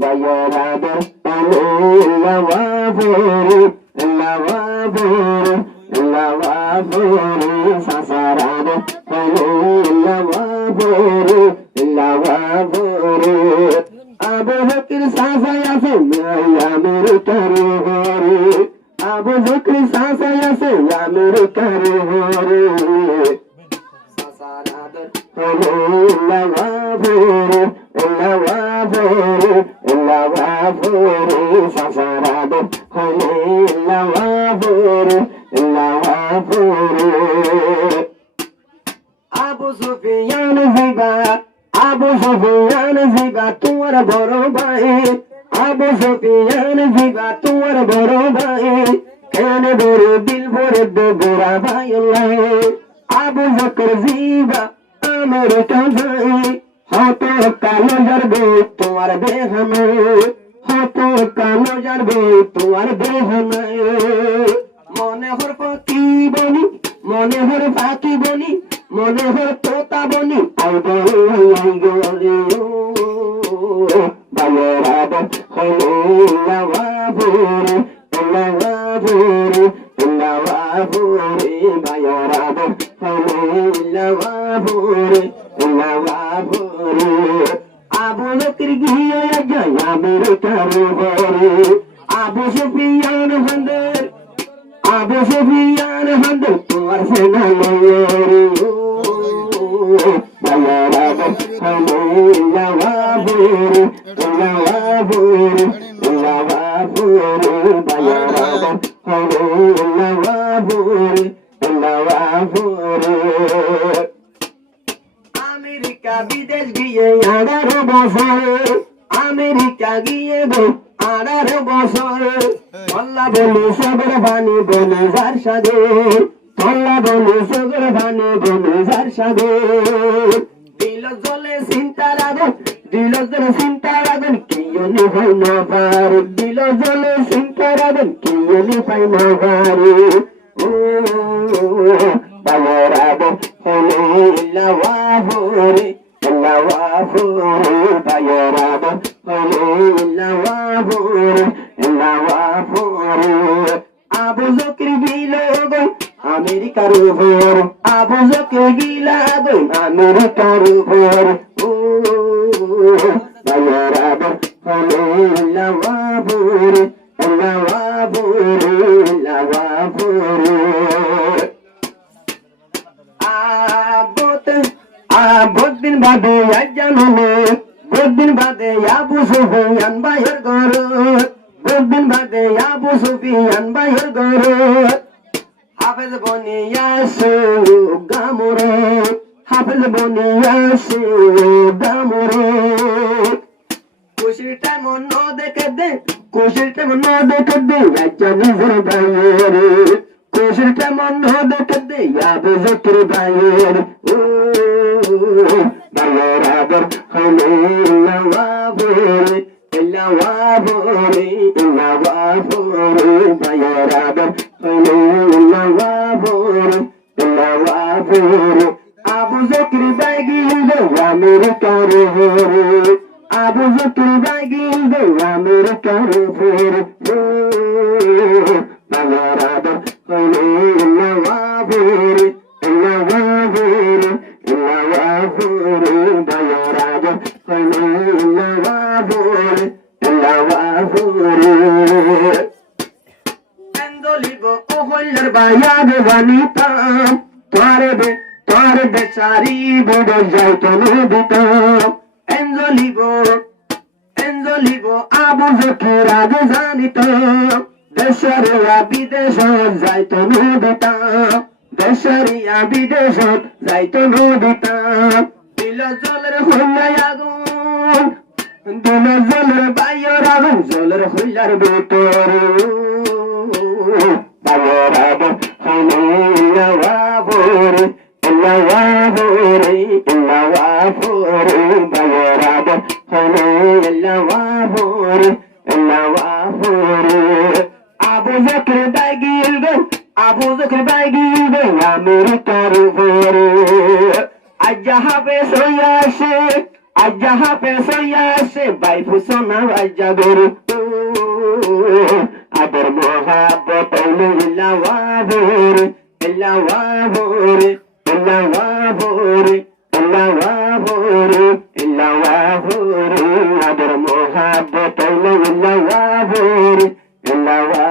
Bayarado, lavabore, lavabore, lavabore, sasarado, lavabore, lavabore. Abu Bakr sasaya se ya mere karore, Abu Bakr sasaya se ya mere karore. Sasarado, lavabore, lavabore, lavabore, sasarado, lavabore, lavabore. Abu Sufyan ziba, Abu Sufyan ziba, তোমার বড় ভাই, Abu Sufyan ziba, তোমার বড় ভাই, কেন বড় দিল ভরে দেবরা ভাই আল্লাহ। Abu Bakr ziba, আমেরিকা ভাই, হত কালো যাবে তোমার দেহ নাই, হত কালো যাবে তোমার দেহ নাই। মনে হর পাখি বনি, মনে হর পাখি বনি, মনে হর তোতা বনি, আই গরে বায়রাদ হলো লাওয়াবুরে, লাওয়াবুরে, লাওয়াবুরে, বায়রাদ হলো লাওয়াবুরে, লাওয়াবুরে। আবু বকর গিয়ে যায় আমেরিকার ঘরে, Abu Sufian হান্দের, Abu Sufyan handle তোমার সেনা লয়ে bayarado lavabore, lavabore, lavabore, bayarado lavabore, lavabore. America বিদেশ গিয়ে 18 বছর, আমেরিকা গিয়ে গো 18 বছর, আল্লাহ বলে সগর বাণী বলে যার সাথে, আল্লাহ বলে সগর বাণী বলে যার সাথে। দিল জলে চিন্তার আগুন, দিল জলে চিন্তার আগুন, কেউ নিভাই না পারে, দিল জলে চিন্তার আগুন, কেউ নিভাই না পারে। bayarado holo lavabore, lavabore, bayarado holo lavabore, lavabore. Abu Bakr gila go Amerikar ঘর, Abu Bakr gila go Amerikar ঘর, bayarado holo lavabore, lavabore, lavabore. বহুদিন বাদে জানো, বহুদিন বাদে আবু সুফিয়ান ভাইয়ের ঘর, বহুদিন বাদে আবু সুফিয়ান ভাইয়ের ঘর, হাফেজ বনিয়াছে গামরে, হাফেজ বনিয়াছে গামরে। খুশির টাইম ন দেখে দে, খুশির টাইম ন দেখে দে একটা নিজের ভাইয়ের, খুশির টাইম ন দেখে দে আবু বকর ভাইয়ের। bayarado holo lavabore, lavabore, lavabore, bayarado holo lavabore, lavabore. Abu Bakr bagildo Amerikar ঘরে, Abu Bakr bagildo Amerikar ঘরে, bayarado holo lavabore, lavabore, lavabore, bayarado holo lavabore, lavabore. Endoligo ohollar bayad vanita, তোর বেচারি বুড়ো যাইতো নদীতা। Endoligo Abu Bakr আগে জানিত, দেশরিয়া বিদেশ যাইতো নদীতা, দেশরিয়া বিদেশ যাইতো নদীতা। দিল জলের হইলাই আগুন, দিল জলের বাইর আগুন, জলের হইলার ভিতর। bayarado holo lavabore, lavabore, lavabore, bayarado holo lavabore, lavabore. Abu Bakr bagildo, Abu Bakr bagildo Amerikar ঘরে, আজ হাফেজ হইয়া আসে আজ্জা হাফেজ হইয়া আসে ভাই ফুসনা আজ্জা গরু আদর মোহাব্বত ইল্লাওয়া ভোর ইল্লাওয়া ভোর ইল্লাওয়া ভোর ইল্লাওয়া ভোর ইল্লাওয়া ভোর আদর মোহাব্বত ইল্লাওয়া ভোর ইল্লাওয়া